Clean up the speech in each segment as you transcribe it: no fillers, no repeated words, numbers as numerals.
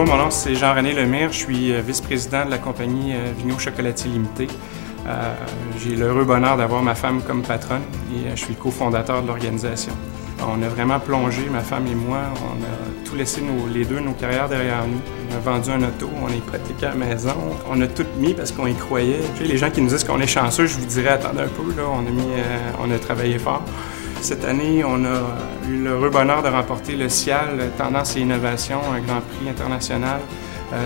Bonjour, mon nom c'est Jean-René Lemire, je suis vice-président de la compagnie Vigneault Chocolatier Limité. J'ai l'heureux bonheur d'avoir ma femme comme patronne et je suis le cofondateur de l'organisation. On a vraiment plongé, ma femme et moi, on a tout laissé les deux, nos carrières derrière nous. On a vendu un auto, on a hypothéqué à la maison, on a tout mis parce qu'on y croyait. Les gens qui nous disent qu'on est chanceux, je vous dirais attendez un peu, là, on a travaillé fort. Cette année, on a eu l'heureux bonheur de remporter le CIAL Tendance et Innovation, un grand prix international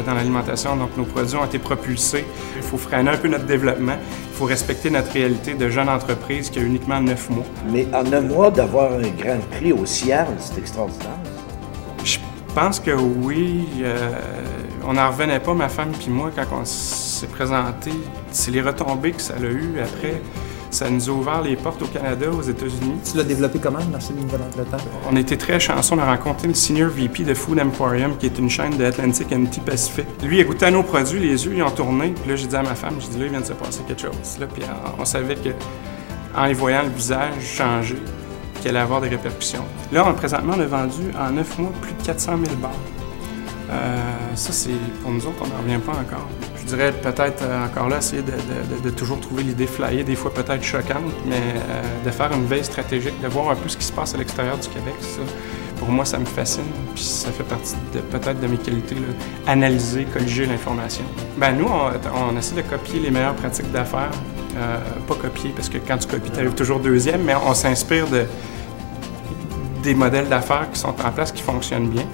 dans l'alimentation. Donc, nos produits ont été propulsés. Il faut freiner un peu notre développement. Il faut respecter notre réalité de jeune entreprise qui a uniquement 9 mois. Mais en 9 mois, d'avoir un grand prix au CIAL, c'est extraordinaire. Je pense que oui. On n'en revenait pas, ma femme puis moi, quand on s'est présenté. C'est les retombées que ça a eu après. Ça nous a ouvert les portes au Canada, aux États-Unis. Tu l'as développé comment, le marché de Nouvelle-Angleterre? On était très chanceux. On a rencontré le Senior VP de Food Emporium, qui est une chaîne de Atlantic and Pacific. Lui, il a goûté à nos produits, les yeux, ils ont tourné. Puis là, j'ai dit à ma femme, j'ai dit là, il vient de se passer quelque chose. Là, puis on savait qu'en y voyant le visage changer, qu'il allait avoir des répercussions. Là, présentement, on a vendu en 9 mois plus de 400 000 barres. Ça, c'est pour nous autres, on n'en revient pas encore. Je dirais peut-être encore là, essayer de toujours trouver l'idée flyée, des fois peut-être choquante, mais de faire une veille stratégique, de voir un peu ce qui se passe à l'extérieur du Québec. Ça, pour moi, ça me fascine, puis ça fait partie peut-être de mes qualités, là, analyser, colliger l'information. Ben nous, on essaie de copier les meilleures pratiques d'affaires, pas copier, parce que quand tu copies, tu arrives toujours deuxième, mais on s'inspire des modèles d'affaires qui sont en place, qui fonctionnent bien.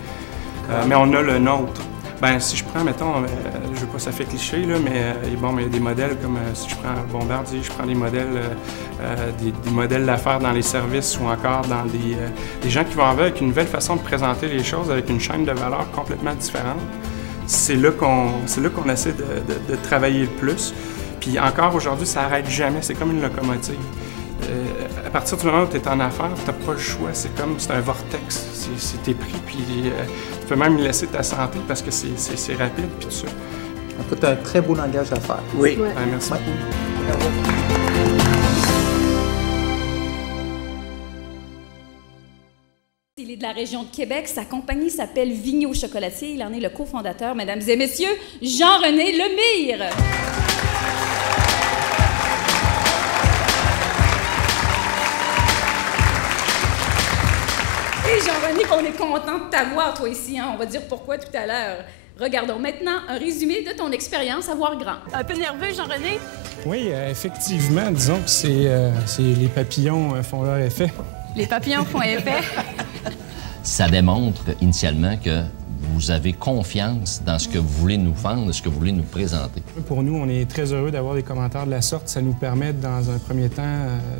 Mais on a le nôtre. Ben si je prends, mettons, je veux pas ça fait cliché, là, mais bon, il y a des modèles comme, si je prends Bombardier, je prends des modèles d'affaires dans les services ou encore dans des gens qui vont avec une nouvelle façon de présenter les choses, avec une chaîne de valeur complètement différente. C'est là qu'on essaie de travailler le plus. Puis encore aujourd'hui, ça n'arrête jamais, c'est comme une locomotive. À partir du moment où tu es en affaires, tu n'as pas le choix. C'est un vortex. C'est tes prix, puis tu peux même laisser ta santé parce que c'est rapide, puis tout ça. Tu as un très beau langage d'affaires. Oui. Ouais. Ben, merci beaucoup. Il est de la région de Québec. Sa compagnie s'appelle Vigneault Chocolatier. Il en est le cofondateur, mesdames et messieurs, Jean-René Lemire. Jean-René, qu'on est content de t'avoir, toi, ici. Hein? On va dire pourquoi tout à l'heure. Regardons maintenant un résumé de ton expérience à voir grand. Un peu nerveux, Jean-René? Oui, effectivement, disons que c'est les papillons font leur effet. Les papillons font effet? Ça démontre initialement que vous avez confiance dans ce que vous voulez nous vendre, ce que vous voulez nous présenter. Pour nous, on est très heureux d'avoir des commentaires de la sorte. Ça nous permet, dans un premier temps,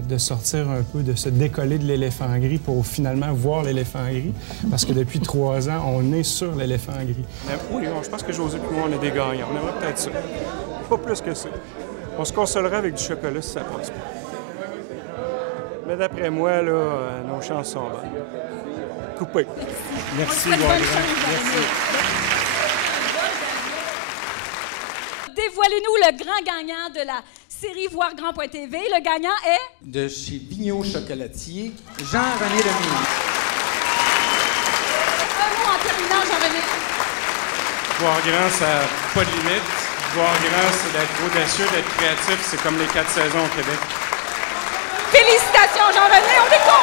de sortir un peu, de se décoller de l'éléphant gris pour finalement voir l'éléphant gris. Parce que depuis 3 ans, on est sur l'éléphant gris. Oui, je pense que José et moi, on est des gagnants. On aimerait peut-être ça. Pas plus que ça. On se consolerait avec du chocolat si ça passe pas. Mais d'après moi, là, nos chances sont bonnes. Coupé. Merci, Merci. Dévoilez-nous le grand gagnant de la série Voir Grand.tv. Le gagnant est... De chez Vigneault Chocolatier, Jean-René Lemire. Un mot en terminant, Jean-René. Voir grand, ça n'a pas de limite. Voir grand, c'est d'être audacieux, d'être créatif. C'est comme les 4 saisons au Québec. Félicitations, Jean-René. On est contents.